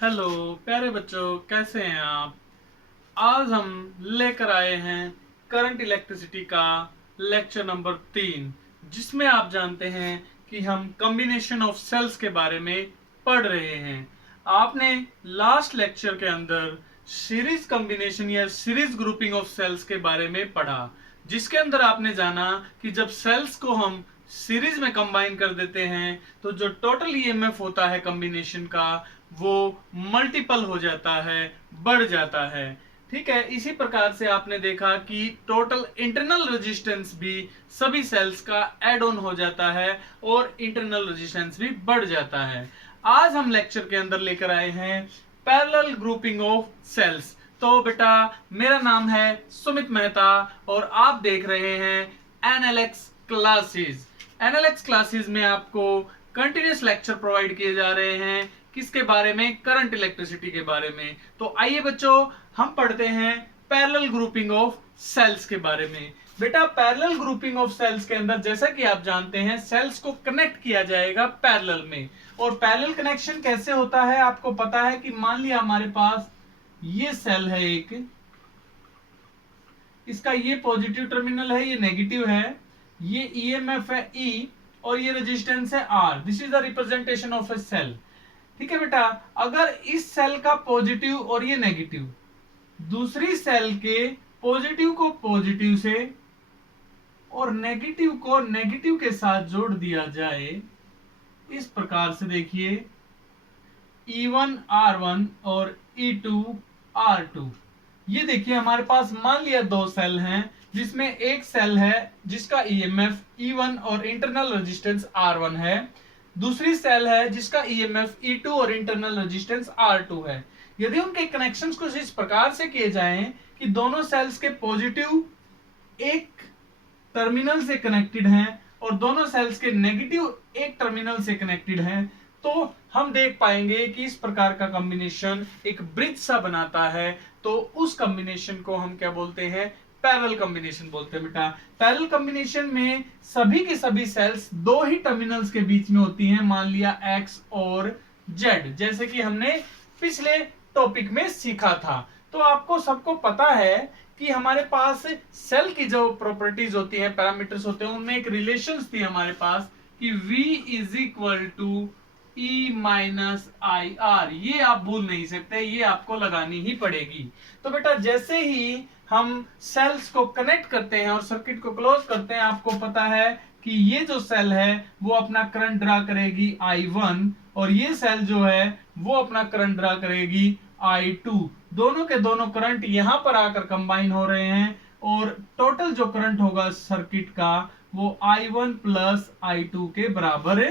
Hello प्यारे बच्चों, कैसे हैं आप। आज हम लेकर आए हैं करंट इलेक्ट्रिसिटी का लेक्चर नंबर 3, जिसमें आप जानते हैं कि हम कॉम्बिनेशन ऑफ सेल्स के बारे में पढ़ रहे हैं। आपने लास्ट लेक्चर के अंदर सीरीज कॉम्बिनेशन या सीरीज ग्रुपिंग ऑफ सेल्स के बारे में पढ़ा, जिसके अंदर आपने जाना कि जब सेल्स को हम सीरीज में कंबाइन कर देते हैं तो जो टोटल ईएमएफ होता है कॉम्बिनेशन का वो मल्टीपल हो जाता है, बढ़ जाता है। ठीक है, इसी प्रकार से आपने देखा कि टोटल इंटरनल रेजिस्टेंस भी सभी सेल्स का एड ऑन हो जाता है और इंटरनल रेजिस्टेंस भी बढ़ जाता है। आज हम लेक्चर के अंदर लेकर आए हैं पैरेलल ग्रुपिंग ऑफ सेल्स। तो बेटा, मेरा नाम है सुमित मेहता और आप देख रहे हैं एनएलएक्स क्लासेस। एनएलएक्स क्लासेस में आपको कंटिन्यूस लेक्चर प्रोवाइड किए जा रहे हैं। किसके बारे में? करंट इलेक्ट्रिसिटी के बारे में। तो आइए बच्चों, हम पढ़ते हैं पैरेलल ग्रुपिंग ऑफ सेल्स के बारे में। बेटा, पैरेलल ग्रुपिंग ऑफ सेल्स के अंदर जैसा कि आप जानते हैं सेल्स को कनेक्ट किया जाएगा पैरेलल में। और पैरेलल कनेक्शन कैसे होता है आपको पता है कि मान लिया हमारे पास ये सेल है एक, इसका ये पॉजिटिव टर्मिनल है, ये नेगेटिव है, ये ईएमएफ है ई और ये रेजिस्टेंस है R. This is the representation of a cell. ठीक है बेटा, अगर इस सेल का पॉजिटिव और ये नेगेटिव दूसरी सेल के पॉजिटिव को पॉजिटिव से और नेगेटिव को नेगेटिव के साथ जोड़ दिया जाए, इस प्रकार से देखिए E1 R1 और E2 R2। ये देखिए हमारे पास मान लिया दो सेल हैं, जिसमें एक सेल है जिसका ईएमएफ E1 और इंटरनल रेजिस्टेंस R1 है, दूसरी सेल है जिसका ईएमएफ E2 और इंटरनल रेजिस्टेंस R2 है। यदि उनके कनेक्शंस कुछ इस प्रकार से किए जाएं कि दोनों सेल्स के पॉजिटिव एक टर्मिनल से कनेक्टेड हैं और दोनों सेल्स के नेगेटिव एक टर्मिनल से कनेक्टेड हैं, तो हम देख पाएंगे कि इस प्रकार का कॉम्बिनेशन एक ब्रिज सा बनाता है। तो उस कॉम्बिनेशन को हम क्या बोलते हैं? पैरेलल कॉम्बिनेशन बोलते हैं बेटा। पैरेलल कॉम्बिनेशन में सभी की सभी सेल्स दो ही टर्मिनल्स के बीच में होती हैं, मान लिया X और Z, जैसे कि हमने पिछले टॉपिक में सीखा था। तो आपको सबको पता है कि हमारे पास सेल की जो प्रॉपर्टीज होती हैं, पैरामीटर्स होते हैं, उनमें एक रिलेशंस थी हमारे पास कि V is equal to E minus I R. ये आप भूल नहीं सकते, ये आपको लगानी ही पड़ेगी। तो बेटा, जैसे ही हम सेल्स को कनेक्ट करते हैं और सर्किट को क्लोज करते हैं, आपको पता है कि ये जो सेल है वो अपना करंट ड्रा करेगी I1 और ये सेल जो है वो अपना करंट ड्रा करेगी I2। दोनों के दोनों करंट यहां पर आकर कंबाइन हो रहे हैं और टोटल जो करंट होगा सर्किट का वो I1 प्लस I2 के बराबर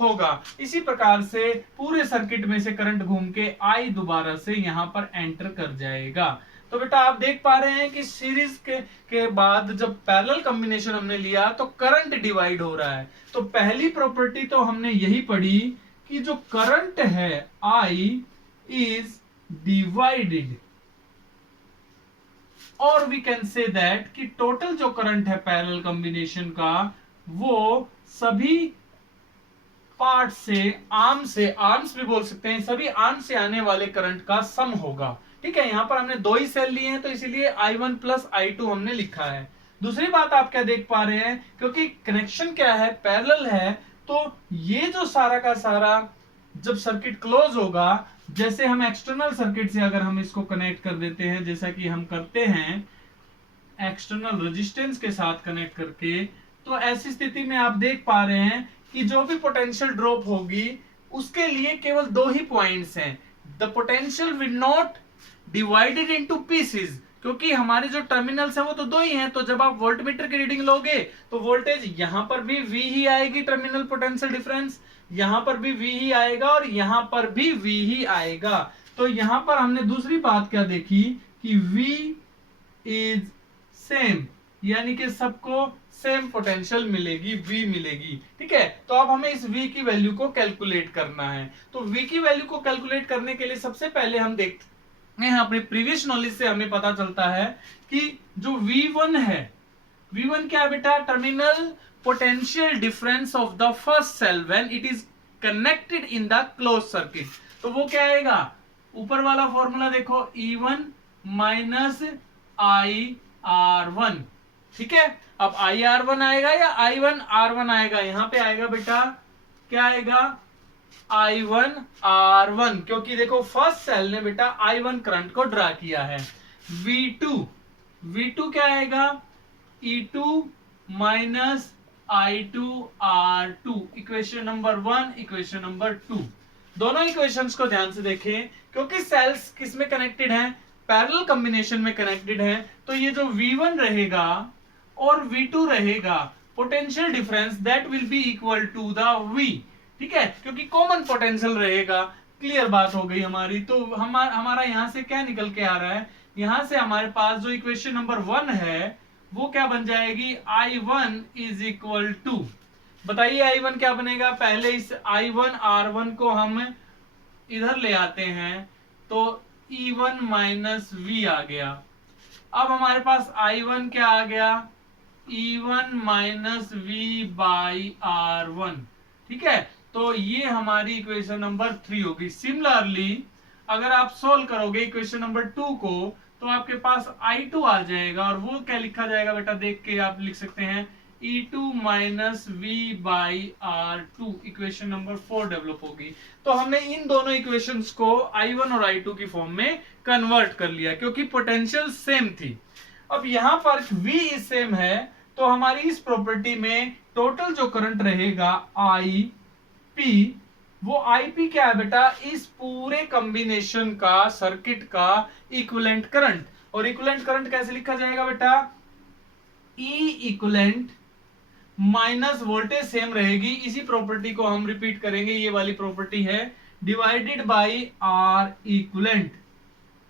होगा। इसी प्रकार से पूरे सर्किट में से करंट घूम के I दोबारा से यहां पर एंटर कर जाएगा। तो बेटा, आप देख पा रहे हैं कि सीरीज के बाद जब पैरेलल कॉम्बिनेशन हमने लिया तो करंट डिवाइड हो रहा है। तो पहली प्रॉपर्टी तो हमने यही पढ़ी कि जो करंट है I इज डिवाइडेड, और वी कैन से दैट कि टोटल जो करंट है पैरेलल कॉम्बिनेशन का वो सभी पार्ट से आर्म्स भी बोल सकते हैं, सभी आर्म से आने वाले करंट का सम होगा। ठीक है, यहां पर हमने दो ही सेल लिए हैं तो इसीलिए I1 प्लस I2 हमने लिखा है। दूसरी बात आप क्या देख पा रहे हैं, क्योंकि कनेक्शन क्या है, पैरेलल है, तो ये जो सारा का सारा जब सर्किट क्लोज होगा, जैसे हम एक्सटर्नल सर्किट से अगर हम इसको कनेक्ट कर देते हैं, जैसा कि हम करते हैं एक्सटर्नल रेजिस्टेंस के साथ कनेक्ट करके, तो ऐसी स्थिति में आप देख पा रहे हैं कि जो भी पोटेंशियल ड्रॉप होगी उसके लिए केवल दो ही पॉइंट्स हैं। The potential will not divided into pieces, क्योंकि हमारे जो टर्मिनल्स हैं वो तो दो ही हैं। तो जब आप वोल्टमीटर की रीडिंग लोगे तो वोल्टेज यहां पर भी V ही आएगी, टर्मिनल पोटेंशियल डिफरेंस यहां पर भी V ही आएगा और यहां पर भी V ही आएगा। तो यहां पर हमने दूसरी बात क्या देखी कि V इज सेम, यानी कि सबको सेम पोटेंशियल मिलेगी, V मिलेगी। ठीक है, तो अब हमें इस V की वैल्यू को कैलकुलेट करना है। तो V की वैल्यू को कैलकुलेट करने के लिए सबसे पहले हम देखते हैं, अपने प्रीवियस नॉलेज से हमें पता चलता है कि जो V1 है, V1 क्या है बेटा? Terminal potential difference of the first cell when it is connected in the close circuit. तो वो क्या आएगा? ऊपर वाला फॉर्मूला देखो E1 माइनस IR1, ठीक है। अब IR1 आएगा या I1R1 आएगा, यहां पे आएगा बेटा क्या आएगा, I1R1, क्योंकि देखो फर्स्ट सेल ने बेटा I1 करंट को ड्रा किया है। V2 क्या आएगा, E2 minus I2R2, equation number 1, equation number 2। दोनों इक्वेशंस को ध्यान से देखें, क्योंकि सेल्स किस में कनेक्टेड हैं, पैरेलल कॉम्बिनेशन में कनेक्टेड है, तो ये जो V1 रहेगा और V2 रहेगा, potential difference that will be equal to the V, ठीक है, क्योंकि कॉमन पोटेंशियल रहेगा। क्लियर बात हो गई हमारी। तो हमारा यहां से क्या निकल के आ रहा है, यहां से हमारे पास जो इक्वेशन नंबर 1 है वो क्या बन जाएगी, I1 इज इक्वल टू, बताइए I1 क्या बनेगा। पहले इस I1R1 को हम इधर ले आते हैं तो E1 माइनस V आ गया। अब हमारे पास I1 क्या आ गया, E1 minus V by R1, ठीक है। तो ये हमारी इक्वेशन नंबर 3 होगी। सिमिलरली अगर आप सोल्व करोगे इक्वेशन नंबर 2 को, तो आपके पास I2 आ जाएगा, और वो क्या लिखा जाएगा बेटा, देख के आप लिख सकते हैं, E2 minus V by R2, equation number 4 develop होगी। तो हमने इन दोनों इक्वेशंस को I1 और I2 की फॉर्म में कन्वर्ट कर लिया, क्योंकि पोटेंशियल सेम थी। अब यहां पर V इज सेम है, तो हमारी इस प्रॉपर्टी में टोटल जो करंट रहेगा IP, वो IP क्या है बेटा, इस पूरे कॉम्बिनेशन का, सर्किट का इक्विवेलेंट करंट। और इक्विवेलेंट करंट कैसे लिखा जाएगा बेटा, E equivalent minus voltage same रहेगी, इसी प्रॉपर्टी को हम रिपीट करेंगे, ये वाली प्रॉपर्टी है, डिवाइडेड बाय R इक्विवेलेंट,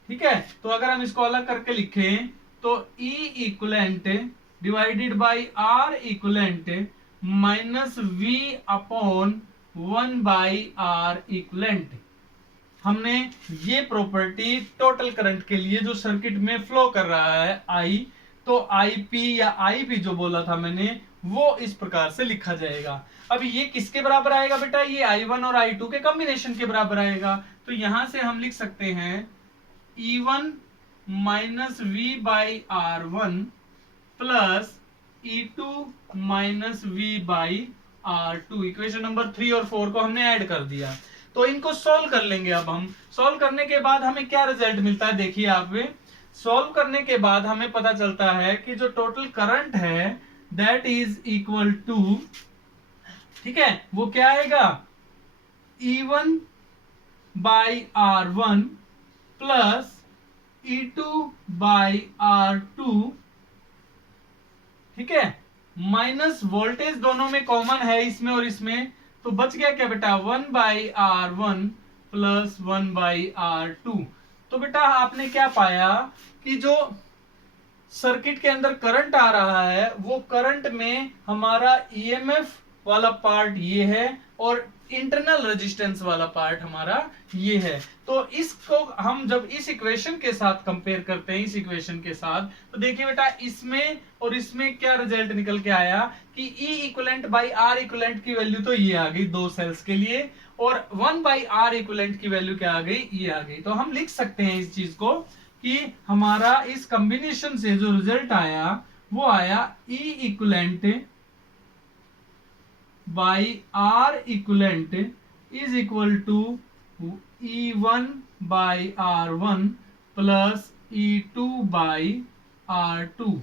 ठीक है। तो अगर हम इसको अलग करके लिखें तो E equivalent divided by R equivalent minus V upon 1 by R equivalent. हमने ये प्रॉपर्टी टोटल करंट के लिए जो सर्किट में फ्लो कर रहा है I, तो IP या IP जो बोला था मैंने, वो इस प्रकार से लिखा जाएगा। अब ये किसके बराबर आएगा बेटा, ये I1 और I2 के कॉम्बिनेशन के बराबर आएगा। तो यहां से हम लिख सकते हैं E1 minus V by R1 plus E2 minus V by R2, equation number 3 और 4 को हमने ऐड कर दिया। तो इनको सॉल्व कर लेंगे। अब हम सॉल्व करने के बाद हमें क्या रिजल्ट मिलता है, देखिए आप, सॉल्व करने के बाद हमें पता चलता है कि जो टोटल करंट है दैट इज इक्वल टू, ठीक है, वो क्या आएगा, E1 by R1 plus E2 by R2, ठीक है, माइनस वोल्टेज दोनों में कॉमन है, इसमें और इसमें, तो बच गया क्या बेटा, 1 by R1 plus 1 by R2। तो बेटा आपने क्या पाया कि जो सर्किट के अंदर करंट आ रहा है, वो करंट में हमारा EMF वाला पार्ट ये है और इंटरनल रेजिस्टेंस वाला पार्ट हमारा ये है। तो इसको हम जब इस इक्वेशन के साथ कंपेयर करते हैं, इस इक्वेशन के साथ, तो देखिए बेटा इसमें और इसमें क्या रिजल्ट निकल के आया कि E equivalent by R equivalent की वैल्यू तो ये आ गई दो सेल्स के लिए, और 1 बाई R इक्विवेलेंट की वैल्यू क्या आ गई, ये आ गई। तो हम लिख सकते हैं इस चीज को कि हमारा इस कॉम्बिनेशन से जो रिजल्ट आया वो आया E equivalent by R equivalent is equal to E1 by R1 plus E2 by R2।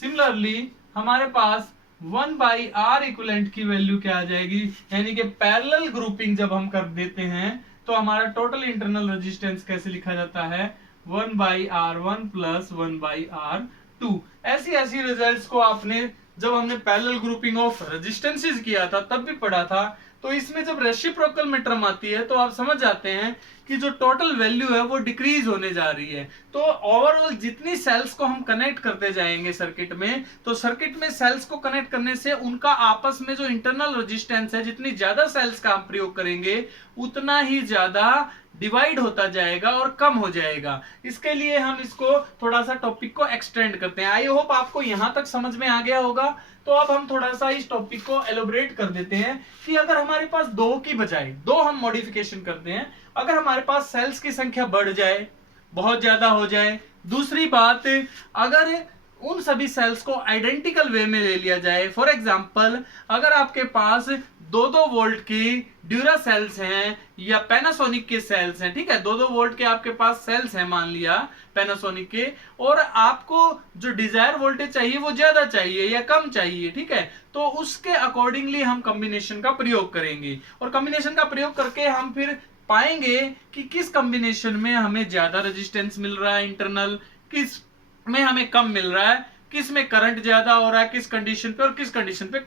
Similarly हमारे पास 1 बाई R इक्विवेलेंट की वैल्यू क्या आ जाएगी, यानी कि पैरेलल ग्रुपिंग जब हम कर देते हैं तो हमारा टोटल इंटरनल रेजिस्टेंस कैसे लिखा जाता है, 1 by R1 plus 1 by R2। ऐसी रिजल्ट्स को आपने जब हमने पैरेलल ग्रुपिंग ऑफ रेजिस्टेंसेस किया था तब भी पढ़ा था। तो इसमें जब रेसिप्रोकल में टर्म आती है तो आप समझ जाते हैं कि जो टोटल वैल्यू है वो डिक्रीज होने जा रही है। तो ओवरऑल जितनी सेल्स को हम कनेक्ट करते जाएंगे सर्किट में, तो सर्किट में सेल्स को कनेक्ट करने से उनका आपस में जो इंटरनल रेजिस्टेंस है, जितनी ज्यादा सेल्स का हम प्रयोग करेंगे उतना ही ज्यादा डिवाइड होता जाएगा और कम हो जाएगा। इसके लिए हम इसको थोड़ा सा टॉपिक को एक्सटेंड करते हैं। आई होप आपको यहां तक समझ में आ गया होगा। तो अब हम थोड़ा सा इस टॉपिक को एलोबरेट कर देते हैं कि अगर हमारे पास दो की बजाय दो हम मॉडिफिकेशन करते हैं, अगर हमारे पास सेल्स की संख्या बढ़ जाए, बहुत ज्यादा हो जाए, दूसरी बात अगर उन सभी सेल्स को आइडेंटिकल वे में ले लिया जाए, फॉर एग्जांपल अगर आपके पास 2-2 वोल्ट की ड्यूरा सेल्स हैं या पैनासोनिक के सेल्स हैं, ठीक है, 2-2 वोल्ट के आपके पास सेल्स हैं मान लिया पैनासोनिक के, और आपको जो डिजायर वोल्टेज चाहिए वो ज्यादा चाहिए या कम चाहिए, ठीक है, तो उसके अकॉर्डिंगली हम कॉम्बिनेशन का प्रयोग करेंगे और कॉम्बिनेशन का प्रयोग करके हम फिर पाएंगे कि किस कॉम्बिनेशन में हमें ज्यादा रेजिस्टेंस मिल रहा है इंटरनल, किस में हमें कम मिल रहा है, किस में करंट ज्यादा हो रहा है, किस कंडीशन पे और किस कंडीशन पे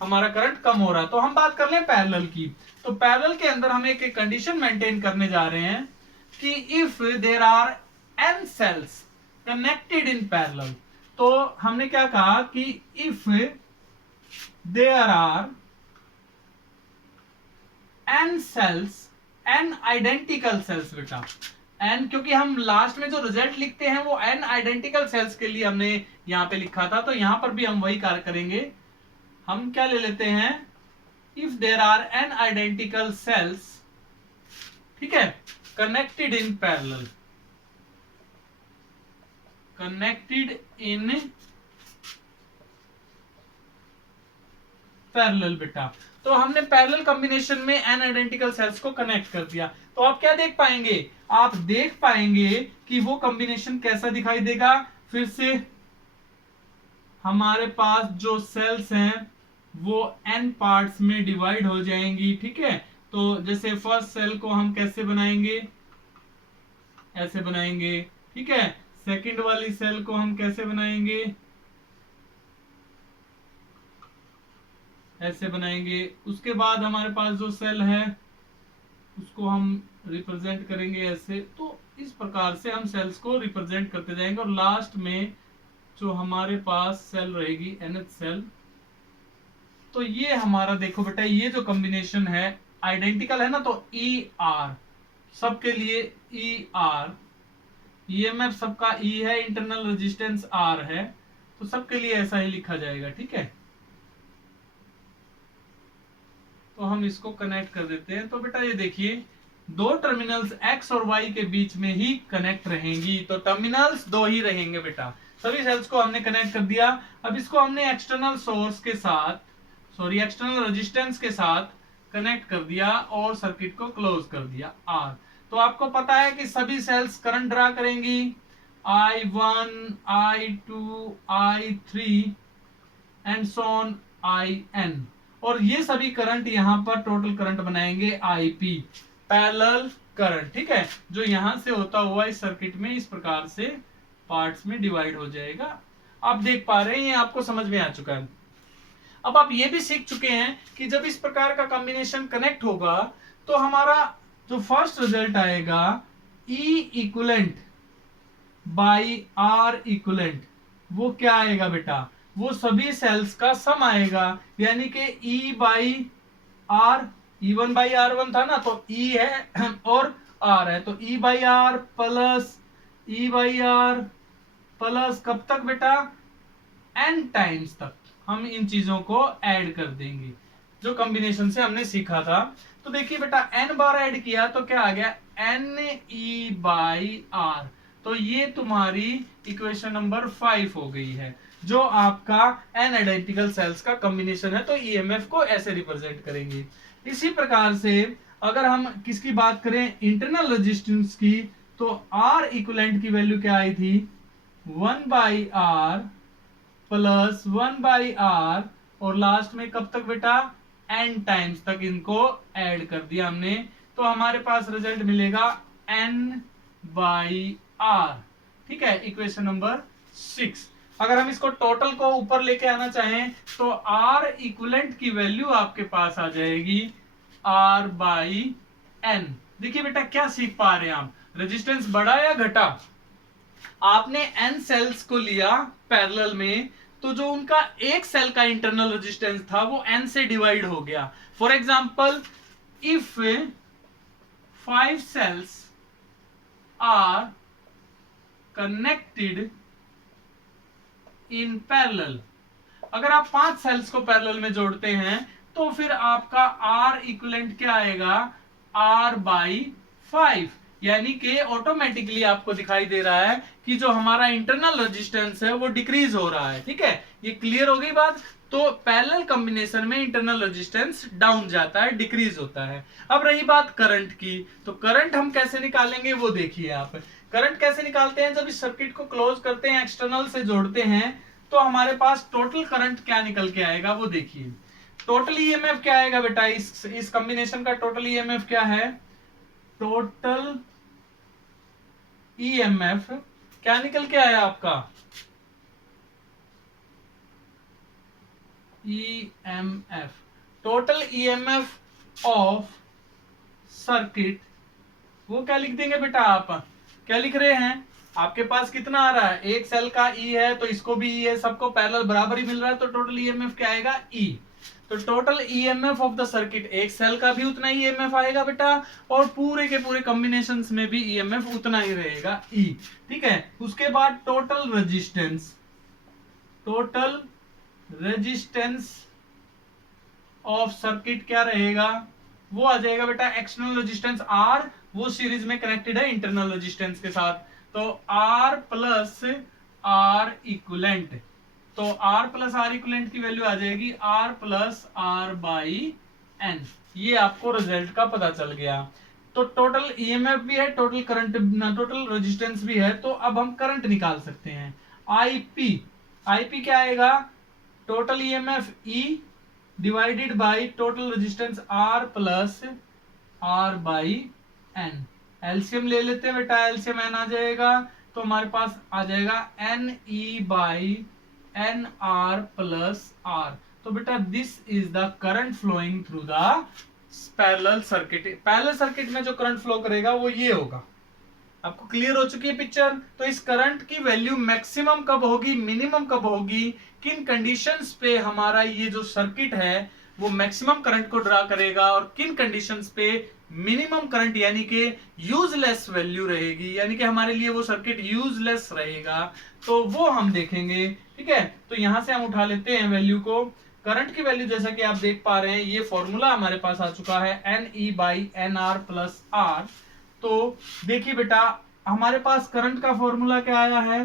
हमारा करंट कम हो रहा है। तो हम बात कर लें पैरेलल की, तो पैरेलल के अंदर हम एक कंडीशन मेंटेन करने जा रहे हैं कि if there are n cells connected in parallel, तो हमने क्या कहा कि if there are n cells, n identical cells, बेटा n, क्योंकि हम लास्ट में जो रिजल्ट लिखते हैं वो n आइडेंटिकल सेल्स के लिए हमने यहां पे लिखा था, तो यहां पर भी हम वही कार्य करेंगे। हम क्या ले लेते हैं, if there are n identical cells, ठीक है, connected in parallel, connected in parallel बेटा, तो हमने पैरेलल कॉम्बिनेशन में n आइडेंटिकल सेल्स को कनेक्ट कर दिया, तो आप क्या देख पाएंगे, आप देख पाएंगे कि वो कॉम्बिनेशन कैसा दिखाई देगा। फिर से हमारे पास जो सेल्स हैं वो n पार्ट्स में डिवाइड हो जाएंगी, ठीक है, तो जैसे फर्स्ट सेल को हम कैसे बनाएंगे, ऐसे बनाएंगे, ठीक है, सेकंड वाली सेल को हम कैसे बनाएंगे, ऐसे बनाएंगे, उसके बाद हमारे पास जो सेल है उसको हम रिप्रेजेंट करेंगे ऐसे, तो इस प्रकार से हम सेल्स को रिप्रेजेंट करते जाएंगे और लास्ट में जो हमारे पास सेल रहेगी nth सेल, तो ये हमारा देखो बेटा ये जो कॉम्बिनेशन है आइडेंटिकल है ना, तो ER सबके लिए ER, EMF सबका E है, इंटरनल रेजिस्टेंस R है, तो सबके लिए ऐसा ही लिखा जाएगा, ठीक है, तो हम इसको कनेक्ट कर देते हैं। तो बेटा ये देखिए दो टर्मिनल्स X और Y के बीच में ही कनेक्ट रहेंगी, तो टर्मिनल्स दो ही रहेंगे बेटा, सभी सेल्स को हमने कनेक्ट कर दिया। अब इसको हमने एक्सटर्नल सोर्स के साथ, सॉरी एक्सटर्नल रेजिस्टेंस के साथ कनेक्ट कर दिया और सर्किट को क्लोज कर दिया R। तो आपको पता है कि सभी सेल्स करंट ड्रा करेंगी, I1 I2 I3 and so on IN, और ये सभी करंट यहां पर टोटल करंट बनाएंगे IP, पैरेलल करंट, ठीक है, जो यहां से होता हुआ इस सर्किट में इस प्रकार से पार्ट्स में डिवाइड हो जाएगा। आप देख पा रहे हैं ये आपको समझ में आ चुका है। अब आप ये भी सीख चुके हैं कि जब इस प्रकार का कॉम्बिनेशन कनेक्ट होगा तो हमारा जो फर्स्ट रिजल्ट आएगा E equivalent by R equivalent, वो क्या आएगा बेटा, वो सभी सेल्स का सम आएगा, यानी कि E by R, E1 by R1 था ना, तो E है और R है, तो E by R plus E by R plus कब तक बेटा, n टाइम्स तक हम इन चीजों को ऐड कर देंगे जो कॉम्बिनेशन से हमने सीखा था। तो देखिए बेटा n बार ऐड किया तो क्या आ गया, NE बाई R, तो ये तुम्हारी इक्वेशन नंबर 5 हो गई है, जो आपका n आइडेंटिकल सेल्स का कॉम्बिनेशन है, तो EMF को ऐसे रिप्रेजेंट करेंगे। इसी प्रकार से अगर हम किसकी बात करें, इंटरनल रेजिस्टेंस की, तो R इक्विवेलेंट की वैल्यू क्या आई थी, 1 by R plus 1 by R, और लास्ट में कब तक बेटा, n टाइम्स तक इनको ऐड कर दिया हमने, तो हमारे पास रिजल्ट मिलेगा n बाई R, ठीक है, इक्वेशन नंबर 6। अगर हम इसको टोटल को ऊपर लेके आना चाहें तो R इक्विवेलेंट की वैल्यू आपके पास आ जाएगी R बाई N। देखिए बेटा क्या सीख पा रहे हैं आप, रेजिस्टेंस बढ़ा या घटा, आपने n सेल्स को लिया पैरेलल में, तो जो उनका एक सेल का इंटरनल रेजिस्टेंस था वो n से डिवाइड हो गया। For example if 5 cells are connected in parallel, अगर आप 5 सेल्स को पैरेलल में जोड़ते हैं तो फिर आपका R इक्विवेलेंट क्या आएगा, R/5, यानी कि ऑटोमेटिकली आपको दिखाई दे रहा है कि जो हमारा इंटरनल रेजिस्टेंस है वो डिक्रीज हो रहा है। ठीक है, ये क्लियर हो गई बात। तो पैरेलल कॉम्बिनेशन में इंटरनल रेजिस्टेंस डाउन जाता है, डिक्रीज होता है। अब रही बात करंट की, तो करंट हम कैसे निकालेंगे वो देखिए आप। करंट कैसे निकालते हैं, जब इस सर्किट को क्लोज करते हैं, एक्सटर्नल से जोड़ते हैं, तो हमारे पास टोटल करंट क्या निकल के आएगा वो देखिए। टोटल ईएमएफ क्या आएगा बेटा, इस कॉम्बिनेशन का टोटल ईएमएफ क्या है, टोटल ईएमएफ क्या निकल के आया आपका, EMF, total EMF of circuit, वो क्या लिख देंगे बेटा, आप क्या लिख रहे हैं, आपके पास कितना आ रहा है, एक सेल का ई है तो इसको भी ई है, सबको पैरेलल बराबर ही मिल रहा है, तो टोटल ईएमएफ क्या आएगा, ई। तो total EMF of the circuit, एक सेल का भी उतना ही ईएमएफ आएगा बेटा, और पूरे के पूरे कॉम्बिनेशंस में भी ईएमएफ उतना ही रहेगा, ई। ठीक है, उसके बाद total resistance, total resistance of circuit क्या रहेगा, वो आ जाएगा बेटा एक्सटर्नल रेजिस्टेंस आर, वो सीरीज में कनेक्टेड है इंटरनल रेजिस्टेंस के साथ, तो आर प्लस आर इक्विवेलेंट, तो आर प्लस आर इक्विवेलेंट की वैल्यू आ जाएगी R plus R by N. ये आपको रिजल्ट का पता चल गया। तो टोटल ईएमएफ भी है, टोटल करंट, टोटल रेजिस्टेंस भी है, तो अब हम करंट निकाल सकते हैं। आईपी, आईपी क्या आएगा, total EMF E divided by total resistance R plus R by N. LCM ले लेते हैं बेटा, एलसीएम एन आ जाएगा, तो हमारे पास आ जाएगा N E by N R plus R. तो बेटा this is the current flowing through the parallel circuit. Parallel circuit में जो करंट फ्लो करेगा वो ये होगा। आपको क्लियर हो चुकी है पिक्चर। तो इस करंट की वैल्यू मैक्सिमम कब होगी, मिनिमम कब होगी, किन कंडीशंस पे हमारा ये जो सर्किट है वो मैक्सिमम करंट को ड्रा करेगा, और किन कंडीशंस पे मिनिमम करंट यानी कि यूजलेस वैल्यू रहेगी, यानी कि हमारे लिए वो सर्किट यूजलेस रहेगा, तो वो हम देखेंगे। ठीक है, तो यहां से हम उठा लेते हैं वैल्यू को। करंट की वैल्यू जैसा कि आप देख पा रहे हैं, ये फॉर्मूला हमारे पास आ चुका है, N E by N R plus R. तो देखिए बेटा, हमारे पास करंट का फॉर्मूला क्या आया है,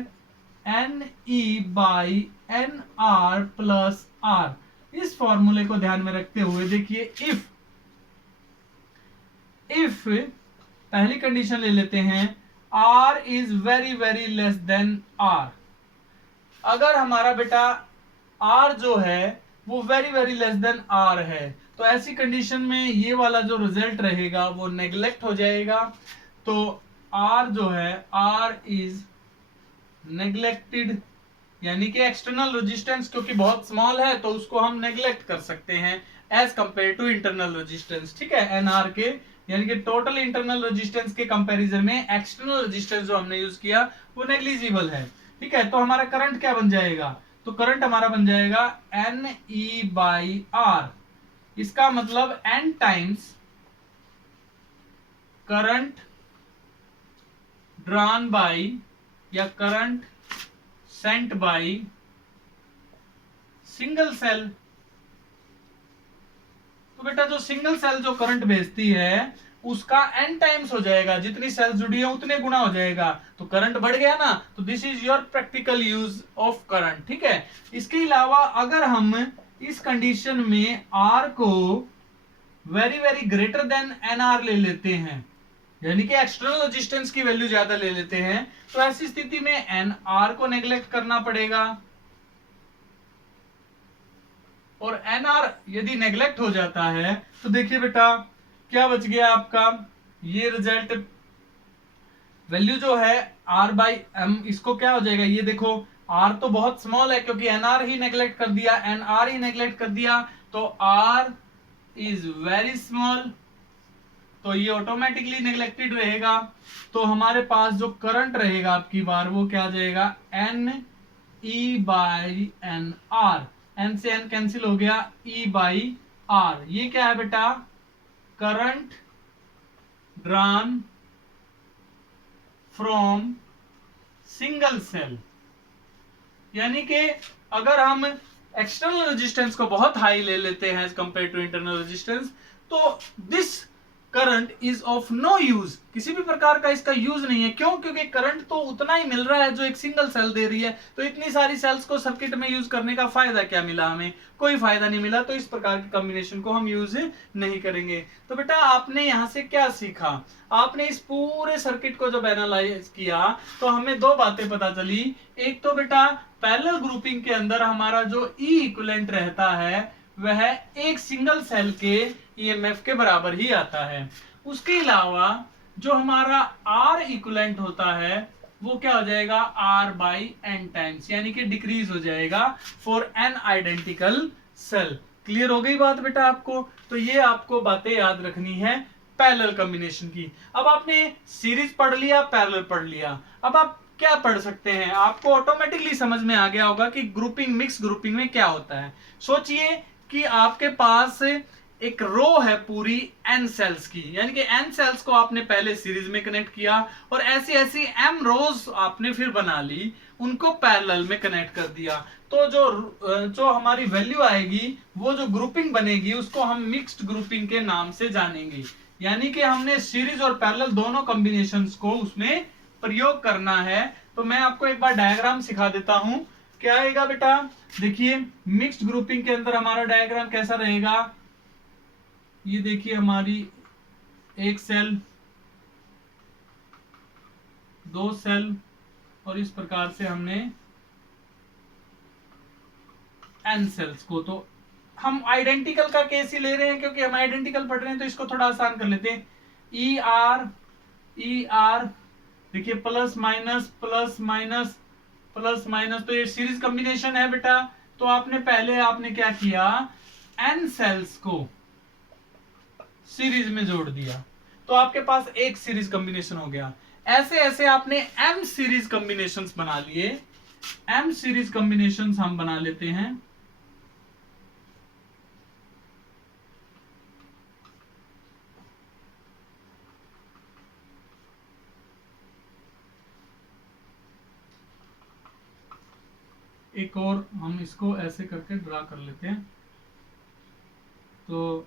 N E by N R plus R. इस फॉर्मूले को ध्यान में रखते हुए देखिए, इफ पहली कंडीशन ले लेते हैं, R is very very less than R. अगर हमारा बेटा आर जो है वो very very less than R है, तो ऐसी कंडीशन में ये वाला जो रिजल्ट रहेगा वो नेग्लेक्ट हो जाएगा। तो आर जो है, आर इज नेग्लेक्टेड, यानी कि एक्सटर्नल रेजिस्टेंस क्योंकि बहुत स्मॉल है तो उसको हम नेग्लेक्ट कर सकते हैं as compare to internal resistance. ठीक है, एनआर के, यानी कि टोटल इंटरनल रेजिस्टेंस के कंपैरिजन में एक्सटर्नल रेजिस्टेंस जो हमने यूज किया वो नेग्लिजिबल है। ठीक है, तो हमारा करंट क्या बन जाएगा, तो करंट हमारा बन जाएगा एन ई बाई आर। इसका मतलब N times current drawn by या current sent by single cell. तो बेटा जो सिंगल सेल जो करंट भेजती है उसका n टाइम्स हो जाएगा, जितनी सेल जुड़ी है उतने गुना हो जाएगा, तो करंट बढ़ गया ना। तो this is your practical use of current. ठीक है, इसके अलावा अगर हम इस कंडीशन में r को very very greater than nr ले लेते हैं, यानी कि एक्सटर्नल रेजिस्टेंस की वैल्यू ज्यादा ले लेते हैं, तो ऐसी स्थिति में nr को नेग्लेक्ट करना पड़ेगा, और nr यदि नेग्लेक्ट हो जाता है तो देखिए बेटा क्या बच गया आपका, ये रिजल्ट वैल्यू जो है r बाई एम, इसको क्या हो जाएगा, ये देखो r तो बहुत स्मॉल है क्योंकि nr ही नेग्लेक्ट कर दिया, nr ही नेग्लेक्ट कर दिया, तो r इज वेरी स्मॉल, तो ये ऑटोमेटिकली नेग्लेक्टेड रहेगा। तो हमारे पास जो करंट रहेगा आपकी बार वो क्या आ जाएगा, N E by N R, N से एन कैंसिल हो गया, ई बाई आर। ये क्या है बेटा, current drawn from single cell, यानी कि अगर हम एक्सटर्नल रेजिस्टेंस को बहुत हाई ले लेते हैं as compare to internal resistance, तो this current is of no use, किसी भी प्रकार का इसका यूज नहीं है। क्यों? क्योंकि करंट तो उतना ही मिल रहा है जो एक सिंगल सेल दे रही है, तो इतनी सारी सेल्स को सर्किट में यूज करने का फायदा क्या मिला? हमें कोई फायदा नहीं मिला, तो इस प्रकार के कॉम्बिनेशन को हम यूज नहीं करेंगे। तो बेटा आपने यहां से क्या सीखा? आपने इस पूरे सर्किट को जब एनालाइज किया तो हमें दो बातें पता चली। एक तो बेटा पैरेलल ग्रुपिंग के अंदर हमारा जो ई इक्विवेलेंट रहता है वह एक सिंगल सेल के ईएमएफ के बराबर ही आता है। उसके अलावा जो हमारा आर इक्विवेलेंट होता है वो क्या हो जाएगा? आर बाई एन टाइम्स, यानी कि डिक्रीज हो जाएगा for N identical cell. Clear हो गई बात बेटा आपको? तो ये आपको बातें याद रखनी है पैरेलल कॉम्बिनेशन की। अब आपने सीरीज पढ़ लिया, पैरेलल पढ़ लिया, अब आप क्या पढ़ सकते हैं? आपको ऑटोमेटिकली समझ में आ गया होगा कि ग्रुपिंग, मिक्स ग्रुपिंग में क्या होता है। सोचिए कि आपके पास एक रो है पूरी n सेल्स की, यानी कि n सेल्स को आपने पहले सीरीज में कनेक्ट किया और ऐसी ऐसी m रोज आपने फिर बना ली, उनको पैरेलल में कनेक्ट कर दिया। तो जो हमारी वैल्यू आएगी, वो जो ग्रुपिंग बनेगी उसको हम मिक्स्ड ग्रुपिंग के नाम से जानेंगे। यानी कि हमने सीरीज और पैरेलल दोनों कॉम्बिनेशंस को उसमें प्रयोग करना है। तो मैं आपको एक बार डायग्राम सिखा देता हूं। क्या आएगा बेटा? देखिए मिक्स्ड ग्रुपिंग के अंदर हमारा डायग्राम कैसा रहेगा? ये देखिए हमारी एक सेल, दो सेल, और इस प्रकार से हमने n सेल्स को। तो हम आइडेंटिकल का केस ही ले रहे हैं क्योंकि हम आइडेंटिकल पढ़ रहे हैं, तो इसको थोड़ा आसान कर लेते हैं। ई आर देखिए plus minus plus minus plus minus, तो ये सीरीज कॉम्बिनेशन है बेटा। तो आपने क्या किया? n सेल्स को सीरीज में जोड़ दिया, तो आपके पास एक सीरीज कॉम्बिनेशन हो गया। ऐसे ऐसे आपने m सीरीज कॉम्बिनेशंस बना लिए। m सीरीज कॉम्बिनेशंस हम बना लेते हैं। एक और हम इसको ऐसे करके ड्रा कर लेते हैं। तो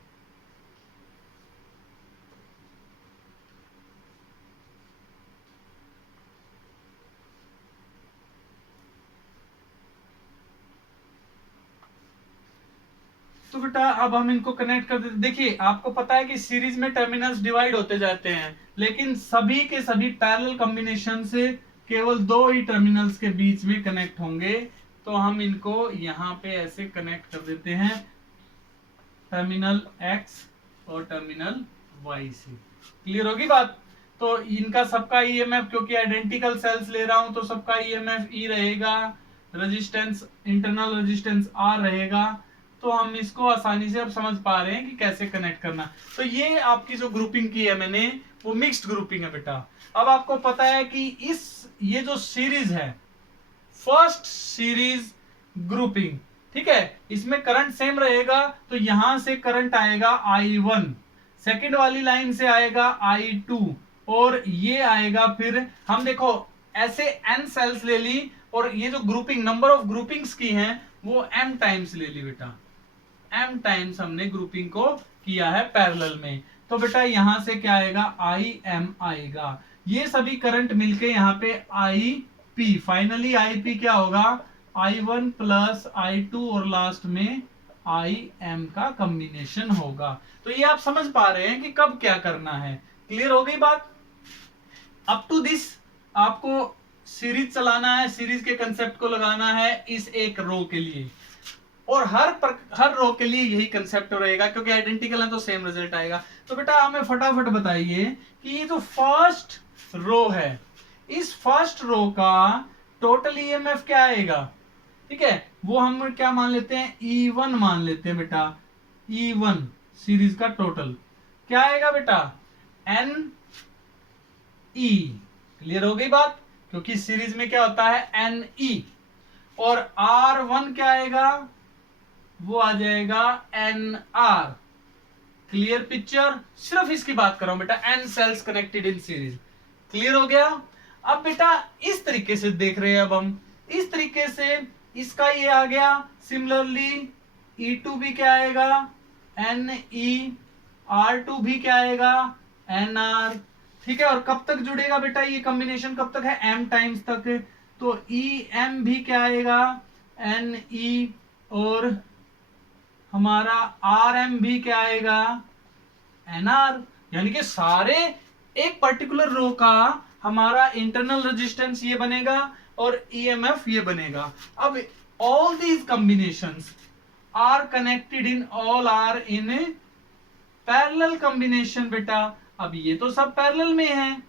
बेटा अब हम इनको कनेक्ट कर देते। देखिए आपको पता है कि सीरीज में टर्मिनल्स डिवाइड होते जाते हैं, लेकिन सभी के सभी पैरेलल कॉम्बिनेशन से केवल दो ही टर्मिनल्स के बीच में कनेक्ट होंगे। तो हम इनको यहां पे ऐसे कनेक्ट कर देते हैं, टर्मिनल X और टर्मिनल Y से। क्लियर होगी बात? तो इनका सबका ईएमएफ, क्योंकि आइडेंटिकल सेल्स ले रहा हूं तो सबका ईएमएफ E रहेगा, रेजिस्टेंस, इंटरनल रेजिस्टेंस R रहेगा। तो हम इसको आसानी से अब समझ पा रहे हैं कि कैसे कनेक्ट करना। तो ये आपकी जो ग्रुपिंग की है मैंने, वो मिक्स्ड ग्रुपिंग है बेटा। अब आपको पता है कि ये जो सीरीज है, फर्स्ट सीरीज ग्रुपिंग, ठीक है, इसमें करंट सेम रहेगा। तो यहां से करंट आएगा I1, सेकेंड वाली लाइन से आएगा I2, और ये आएगा फिर, हम देखो ऐसे n सेल्स ले ली, और ये जो ग्रुपिंग, नंबर ऑफ ग्रुपिंग्स की हैं वो m टाइम्स ले ली बेटा। m टाइम्स हमने ग्रुपिंग को किया है पैरेलल में। तो बेटा यहां से क्या आएगा? IM आएगा। ये सभी करंट मिलके यहाँ पे IP, फाइनली IP क्या होगा? I1 प्लस I2 और लास्ट में IM का कॉम्बिनेशन होगा। तो ये आप समझ पा रहे हैं कि कब क्या करना है। क्लियर हो गई बात? अप टू दिस आपको सीरीज चलाना है, सीरीज के कंसेप्ट को लगाना है इस एक रो के लिए, और हर रो के लिए यही कंसेप्ट रहेगा, क्योंकि आइडेंटिकल है तो सेम रिजल्ट आएगा। तो बेटा हमें फटाफट बताइए कि ये जो फर्स्ट रो है, इस फर्स्ट रो का टोटल ईएमएफ क्या आएगा? ठीक है, वो हम क्या मान लेते हैं? E1 मान लेते हैं बेटा। E1 सीरीज का टोटल क्या आएगा बेटा? NE। क्लियर हो गई बात? क्योंकि सीरीज में क्या होता है? NE। और R1 क्या आएगा? वो आ जाएगा NR। Clear picture? सिर्फ इसकी बात कर रहा हूं बेटा, n cells connected in series. Clear हो गया? अब बेटा इस तरीके से देख रहे हैं, अब हम इस तरीके से इसका ये आ गया। सिमिलरली E2 भी क्या आएगा, Ne, R2 भी क्या आएगा, Nr। ठीक है, और कब तक जुड़ेगा बेटा ये कॉम्बिनेशन, कब तक है, m टाइम्स तक। तो Em भी क्या आएगा, Ne, और हमारा Rm भी क्या आएगा, Nr। यानी कि सारे एक पर्टिकुलर रो का हमारा इंटरनल रेजिस्टेंस ये बनेगा और EMF ये बनेगा। अब all these combinations are connected in, all are in parallel combination बेटा। अब ये तो सब पैरेलल में है,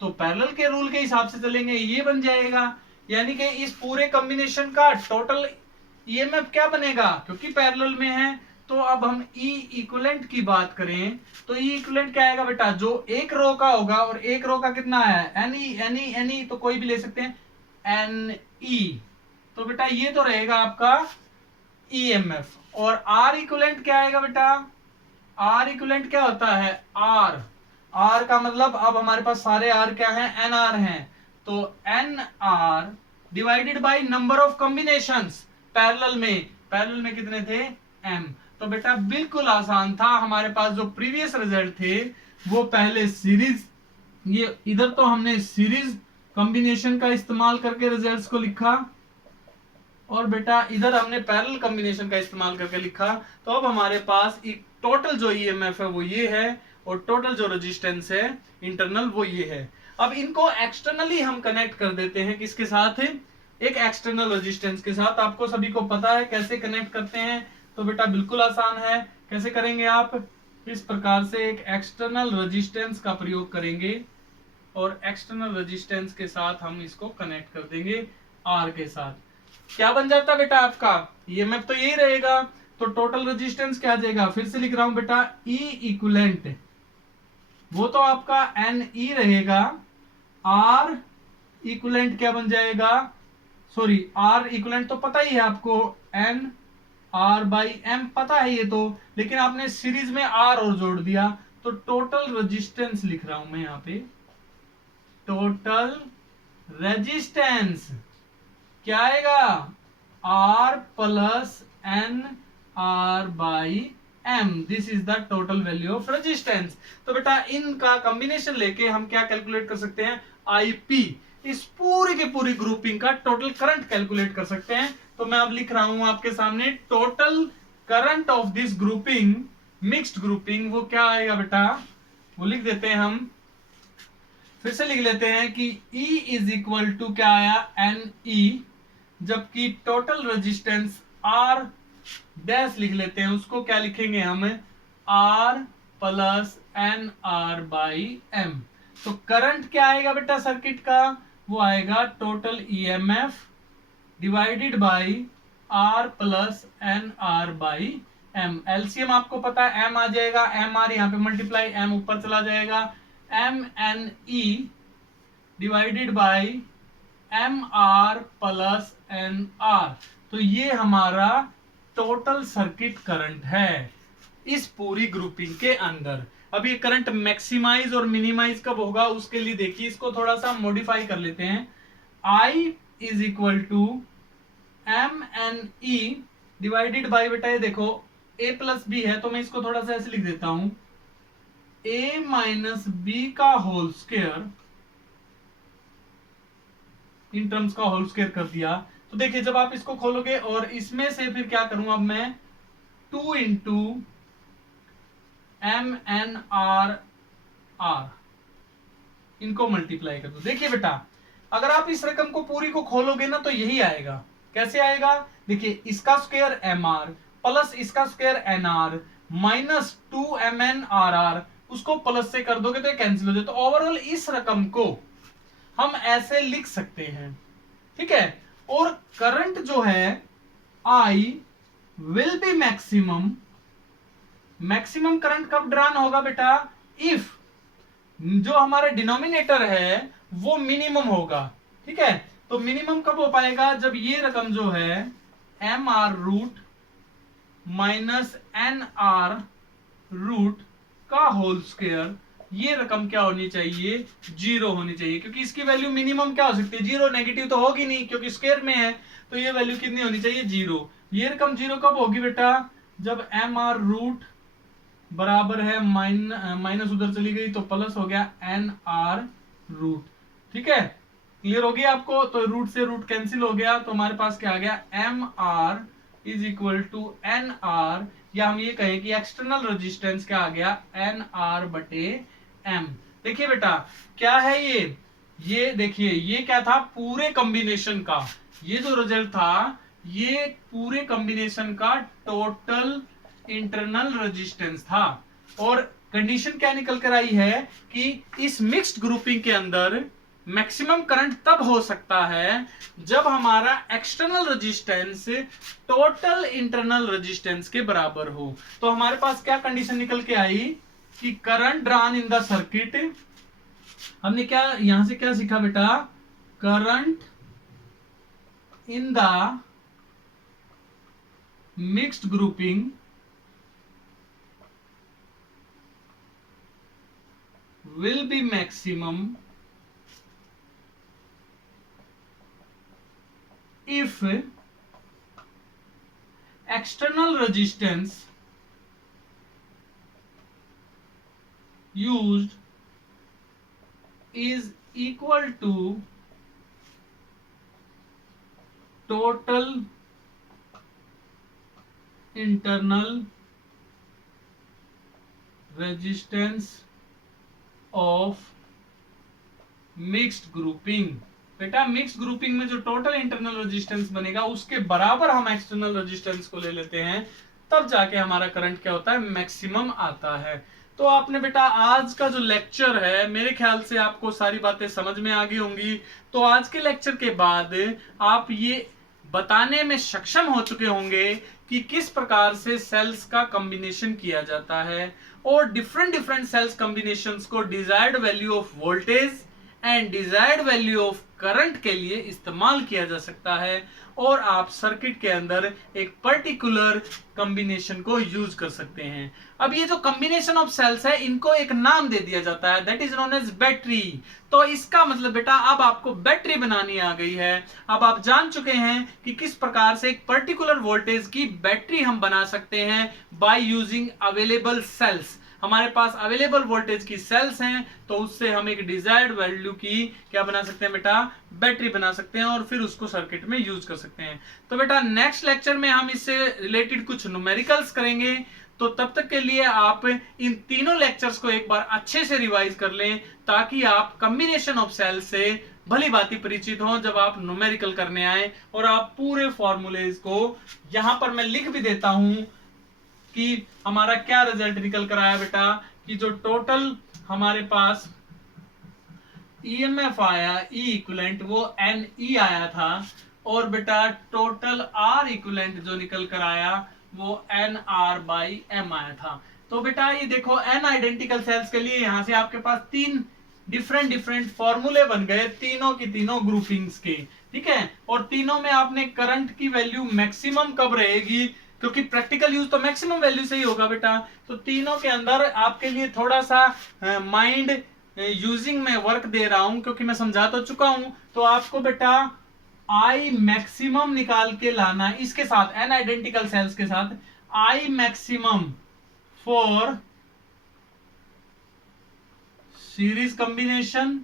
तो पैरेलल के रूल के हिसाब से चलेंगे, ये बन जाएगा। यानी कि इस पूरे कॉम्बिनेशन का टोटल ईएमएफ क्या बनेगा, क्योंकि पैरेलल में है। तो अब हम ई इक्विवेलेंट की बात करें तो ई इक्विवेलेंट क्या आएगा बेटा, जो एक रो का होगा, और एक रो का कितना है, एन ई तो कोई भी ले सकते हैं, एन ई। तो बेटा ये तो रहेगा आपका ईएमएफ। और आर इक्विवेलेंट क्या आएगा बेटा, आर इक्विवेलेंट क्या होता है, आर। आर का मतलब अब हमारे पास सारे आर क्या हैं, एन आर हैं। तो N R divided by number of combinations. Parallel में कितने थे, एम। तो बेटा बिल्कुल आसान था। हमारे पास जो प्रीवियस रिजल्ट थे वो पहले सीरीज, ये इधर तो हमने सीरीज कॉम्बिनेशन का इस्तेमाल करके रिजल्ट्स को लिखा, और बेटा इधर हमने पैरेलल कॉम्बिनेशन का इस्तेमाल करके लिखा। तो अब हमारे पास एक टोटल जो ईएमएफ है वो ये है, और टोटल जो रेजिस्टेंस है इंटरनल वो ये है। अब इनको एक्सटर्नली हम कनेक्ट कर देते हैं, किसके साथ, एक एक्सटर्नल रेजिस्टेंस के साथ। आपको सभी को पता है कैसे कनेक्ट करते हैं, तो बेटा बिल्कुल आसान है। कैसे करेंगे आप, इस प्रकार से एक एक्सटर्नल रेजिस्टेंस का प्रयोग करेंगे, और एक्सटर्नल रेजिस्टेंस के साथ हम इसको कनेक्ट कर देंगे आर के साथ। क्या बन जाता बेटा आपका, ईएमएफ तो यही रहेगा। तो टोटल रेजिस्टेंस क्या आ जाएगा, फिर से लिख रहा हूं बेटा, ई इक्विवेलेंट वो तो आपका एन ई रहेगा, आर इक्विवेलेंट क्या बन जाएगा, सॉरी आर इक्विवेलेंट तो पता ही है आपको, एन आर बाई एम पता है ये तो, लेकिन आपने सीरीज में आर और जोड़ दिया। तो टोटल रेजिस्टेंस लिख रहा हूं मैं यहां पे, टोटल रेजिस्टेंस क्या आएगा, R plus N R by M. This is the total value of resistance. तो बेटा इनका कॉम्बिनेशन लेके हम क्या कैलकुलेट कर सकते हैं, आईपी, इस पूरी की पूरी ग्रुपिंग का टोटल करंट कैलकुलेट कर सकते हैं। तो मैं अब लिख रहा हूं आपके सामने, total current of this grouping, mixed grouping, वो क्या आएगा बेटा, वो लिख देते हैं हम, फिर से लिख लेते हैं कि E इज इक्वल टू क्या आया, एन ई, जबकि टोटल रेजिस्टेंस R डैश लिख लेते हैं, उसको क्या लिखेंगे हम, R plus N R by M. तो करंट क्या आएगा बेटा सर्किट का, वो आएगा total EMF divided by R plus N R by M. LCM आपको पता है एम आ जाएगा, एम आर यहाँ पे मल्टीप्लाई, एम ऊपर चला जाएगा, M N E divided by M R plus N R. तो ये हमारा टोटल सर्किट करंट है इस पूरी ग्रुपिंग के अंदर। अब ये करंट मैक्सिमाइज और मिनिमाइज कब होगा, उसके लिए देखिए इसको थोड़ा सा मॉडिफाई कर लेते हैं। I is equal to M N E divided by, बेटा ये देखो a प्लस बी है, तो मैं इसको थोड़ा सा ऐसे लिख देता हूं, a माइनस बी का होल स्क्वायर, इन टर्म्स का होल स्क्वायर कर दिया। तो देखिए जब आप इसको खोलोगे और इसमें से फिर क्या करूं अब मैं, 2 into M N R R, इनको मल्टीप्लाई कर दो। देखिए बेटा अगर आप इस रकम को पूरी को खोलोगे ना तो यही आएगा। कैसे आएगा, देखिए इसका स्क्वायर एम आर प्लस इसका square N R minus 2 M N R R, उसको प्लस से कर दोगे तो ये कैंसिल हो जाए। तो ओवरऑल इस रकम को हम ऐसे लिख सकते हैं, ठीक है। और करंट जो है I will be maximum, maximum current कब ड्रॉन होगा बेटा, इफ जो हमारा डिनोमिनेटर है वो मिनिमम होगा, ठीक है। तो मिनिमम कब हो पाएगा, जब ये रकम जो है M R root minus N R root का होल स्क्वायर ये रकम क्या होनी चाहिए, 0 होनी चाहिए, क्योंकि इसकी वैल्यू मिनिमम क्या हो सकती है, 0, नेगेटिव तो होगी नहीं क्योंकि स्क्वायर में है, तो ये वैल्यू कितनी होनी चाहिए, 0। ये रकम 0 कब होगी बेटा, जब एम आर रूट बराबर है माइनस उधर चली गई तो प्लस हो गया एन आर रूट। ठीक है, क्लियर हो गया आपको, तो रूट से रूट कैंसिल हो गया, तो हमारे पास क्या आ गया, M R is equal to N R, या हम ये कहें कि एक्सटर्नल रेजिस्टेंस क्या आ गया, एन आर बटे एम। देखिए बेटा क्या है ये देखिए ये क्या था, पूरे कॉम्बिनेशन का, ये जो रिजल्ट था ये पूरे कॉम्बिनेशन का टोटल इंटरनल रेजिस्टेंस था। और कंडीशन क्या निकल कर आई है कि इस मिक्स्ड ग्रुपिंग के अंदर मैक्सिमम करंट तब हो सकता है जब हमारा external resistance total internal resistance के बराबर हो। तो हमारे पास क्या कंडीशन निकल के आई कि current drawn in the circuit, हमने क्या यहां से क्या सीखा बेटा, current in the mixed grouping will be maximum if external resistance used is equal to total internal resistance of mixed grouping. बेटा मिक्स्ड ग्रुपिंग में जो टोटल इंटरनल रेजिस्टेंस बनेगा उसके बराबर हम एक्सटर्नल रेजिस्टेंस को ले लेते हैं, तब जाके हमारा करंट क्या होता है, मैक्सिमम आता है। तो आपने बेटा आज का जो लेक्चर है मेरे ख्याल से आपको सारी बातें समझ में आ गई होंगी। तो आज के लेक्चर के बाद आप ये बताने में सक्षम हो चुके होंगे कि किस प्रकार से सेल्स का कॉम्बिनेशन किया जाता है और डिफरेंट सेल्स कॉम्बिनेशंस को desired value of voltage and desired value of current के लिए इस्तेमाल किया जा सकता है, और आप सर्किट के अंदर एक पर्टिकुलर कॉम्बिनेशन को यूज कर सकते हैं। अब ये जो कॉम्बिनेशन ऑफ सेल्स है इनको एक नाम दे दिया जाता है, that is known as battery. तो इसका मतलब बेटा अब आपको बैटरी बनानी आ गई है। अब आप जान चुके हैं कि किस प्रकार से एक पर्टिकुलर वोल्टेज की बैटरी हम बना सकते हैं बाय यूजिंग अवेलेबल सेल्स। हमारे पास अवेलेबल वोल्टेज की सेल्स हैं तो उससे हम एक डिजायर्ड वैल्यू की क्या बना सकते हैं बेटा, बैटरी बना सकते हैं और फिर उसको सर्किट में यूज कर सकते हैं। तो बेटा नेक्स्ट लेक्चर में हम इससे रिलेटेड कुछ न्यूमेरिकल्स करेंगे, तो तब तक के लिए आप इन तीनों लेक्चर्स को एक बार अच्छे से रिवाइज कर लें ताकि आप कॉम्बिनेशन ऑफ सेल से भली भांति परिचित हो जब आप न्यूमेरिकल करने आए, और आप पूरे फॉर्मूलेज को यहां पर मैं लिख भी देता हूं कि हमारा क्या रिजल्ट निकल कर आया बेटा, कि जो टोटल हमारे पास ईएमएफ आया ई इक्विवेलेंट वो एन ई आया था, और बेटा टोटल आर इक्विवेलेंट जो निकल कर आया वो एन आर बाई एम आया था। तो बेटा ये देखो एन आइडेंटिकल सेल्स के लिए यहां से आपके पास तीन डिफरेंट फॉर्मूले बन गए तीनों की तीनों ग्रुपिंग्स के। ठीक है, और तीनों में आपने करंट की वैल्यू मैक्सिमम कब रहेगी, क्योंकि प्रैक्टिकल यूज तो मैक्सिमम वैल्यू से ही होगा बेटा। तो तीनों के अंदर आपके लिए थोड़ा सा माइंड यूजिंग में वर्क दे रहा हूं क्योंकि मैं समझा तो चुका हूं। तो आपको बेटा आई मैक्सिमम निकाल के लाना इसके साथ एन आइडेंटिकल सेल्स के साथ, I maximum for series combination,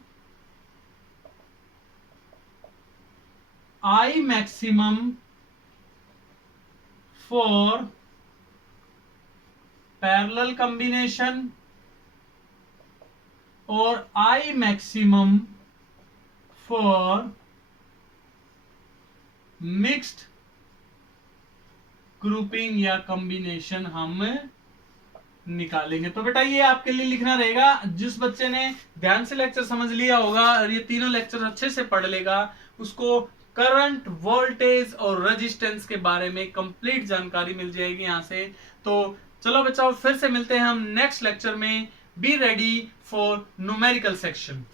I maximum for parallel combination और I maximum for mixed grouping या combination हम निकालेंगे। तो बेटा ये आपके लिए लिखना रहेगा, जिस बच्चे ने ध्यान से लेक्चर समझ लिया होगा और ये तीनों लेक्चर अच्छे से पढ़ लेगा उसको करंट, वोल्टेज और रेजिस्टेंस के बारे में कंप्लीट जानकारी मिल जाएगी यहां से। तो चलो बच्चों फिर से मिलते हैं हम नेक्स्ट लेक्चर में। Be ready for numerical section.